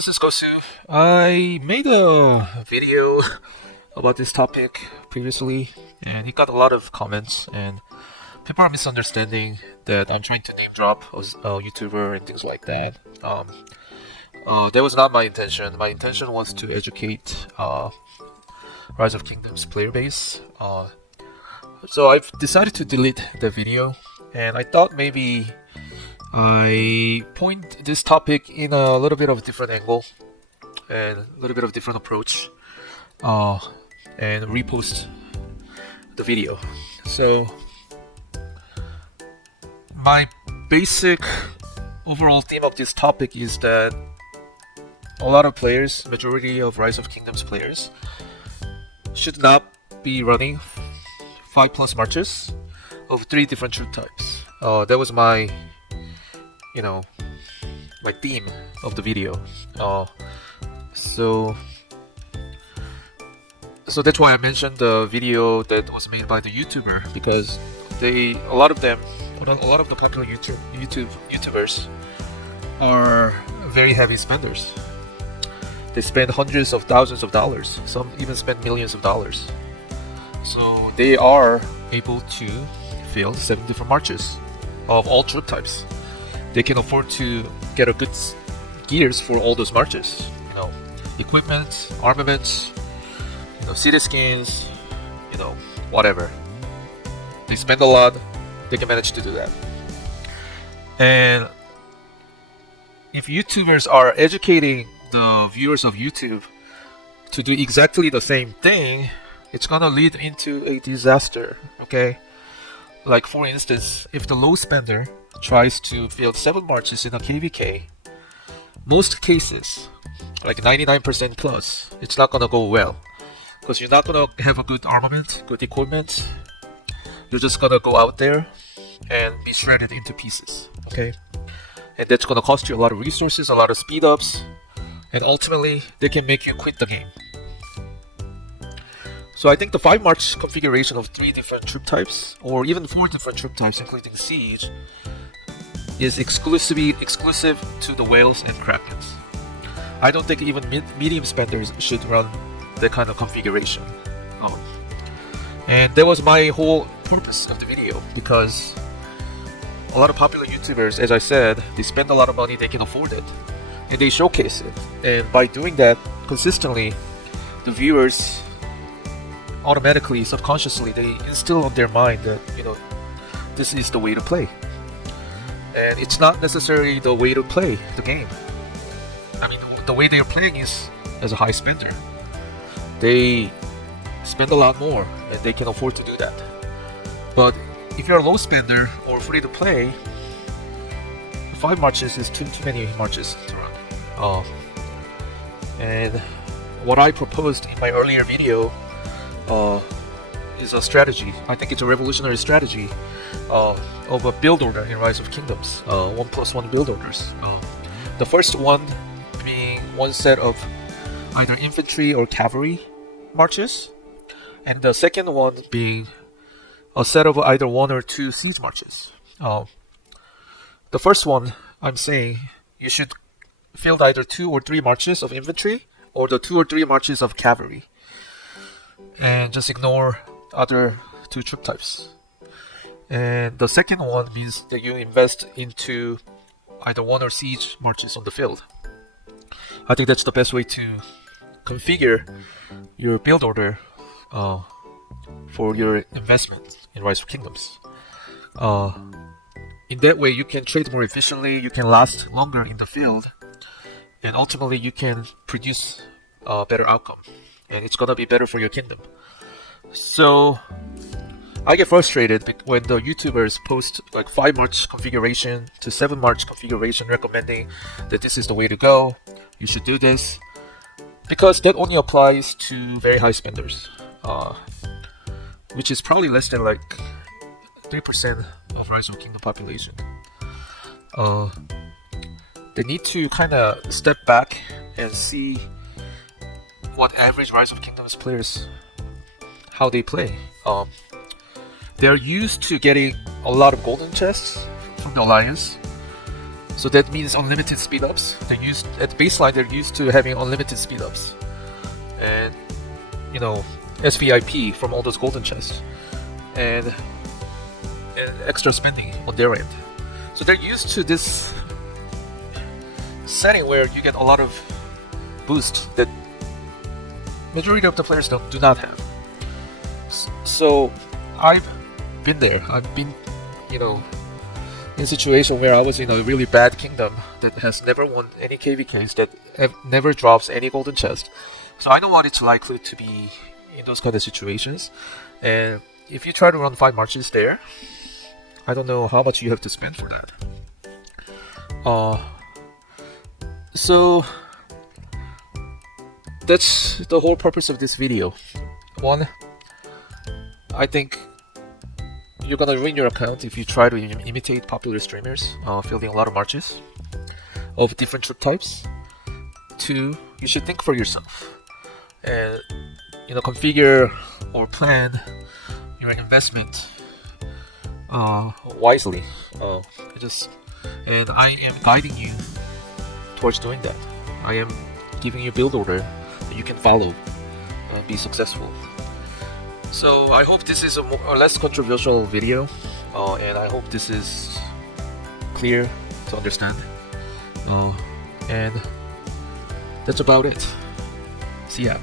this is Gosu. I made a video about this topic previously, and it got a lot of comments, and people are misunderstanding that I'm trying to name drop a YouTuber and things like that. That was not my intention. My intention was to educate Rise of Kingdoms player base. So I've decided to delete the video, and I thought maybe I point this topic in a little bit of a different angle and a little bit of different approach, and repost the video. So my basic overall theme of this topic is that a lot of players, majority of Rise of Kingdoms players, should not be running 5+ marches of 3 different troop types. That was my my theme of the video. So that's why I mentioned the video that was made by the YouTuber, because a lot of the popular YouTubers are very heavy spenders. They spend hundreds of thousands of dollars. Some even spend millions of dollars. So they are able to field 7 different marches of all troop types. They can afford to get a good gears for all those marches. Equipment, armaments, city skins, whatever. They spend a lot. They can manage to do that. And if YouTubers are educating the viewers of YouTube to do exactly the same thing, it's gonna lead into a disaster. Okay, like for instance, if the low spender tries to field 7 marches in a KVK, most cases, like 99% plus, it's not gonna go well, because you're not gonna have a good armament, good equipment. You're just gonna go out there and be shredded into pieces. Okay, and that's gonna cost you a lot of resources, a lot of speed ups, and ultimately they can make you quit the game. So I think the 5 march configuration of 3 different troop types, or even 4 different troop types including siege, is exclusive to the whales and krakens. I don't think even medium spenders should run that kind of configuration. And that was my whole purpose of the video, because a lot of popular YouTubers, as I said, they spend a lot of money, they can afford it, and they showcase it. And by doing that consistently, the viewers automatically, subconsciously, they instill on their mind that this is the way to play. And it's not necessarily the way to play the game. I mean, the way they're playing is as a high spender. They spend a lot more, and they can afford to do that. But if you're a low spender or free to play, 5 marches is too many marches to run. And what I proposed in my earlier video is a strategy. I think it's a revolutionary strategy of a build order in Rise of Kingdoms, 1+1 build orders. The first one being one set of either infantry or cavalry marches, and the second one being a set of either 1 or 2 siege marches. The first one, I'm saying you should field either 2 or 3 marches of infantry, or the 2 or 3 marches of cavalry, and just ignore other 2 troop types. And the second one means that you invest into either 1 or siege marches on the field. I think that's the best way to configure your build order for your investment in Rise of Kingdoms. In that way, you can trade more efficiently, you can last longer in the field, and ultimately you can produce a better outcome, and it's gonna be better for your kingdom. So I get frustrated when the YouTubers post like 5 march configuration to 7 march configuration, recommending that this is the way to go, you should do this, because that only applies to very high spenders, which is probably less than like 3% of Rise of Kingdom population. They need to kind of step back and see what average Rise of Kingdoms players, how they play. They're used to getting a lot of golden chests from the Alliance, So that means unlimited speedups. They're used at baseline. They're used to having unlimited speedups, and SVIP from all those golden chests, and extra spending on their end. So they're used to this setting where you get a lot of boost that majority of the players do not have. So I've been there. I've been, in a situation where I was in a really bad kingdom that has never won any KVKs, that never drops any golden chest. So I know what it's likely to be in those kind of situations. And if you try to run 5 marches there, I don't know how much you have to spend for that. So that's the whole purpose of this video. One, I think you're gonna ruin your account if you try to imitate popular streamers fielding a lot of marches of different troop types. 2, you should think for yourself and configure or plan your investment wisely. And I am guiding you towards doing that. I am giving you a build order that you can follow and be successful. So I hope this is a less controversial video, and I hope this is clear to understand. And that's about it. See ya.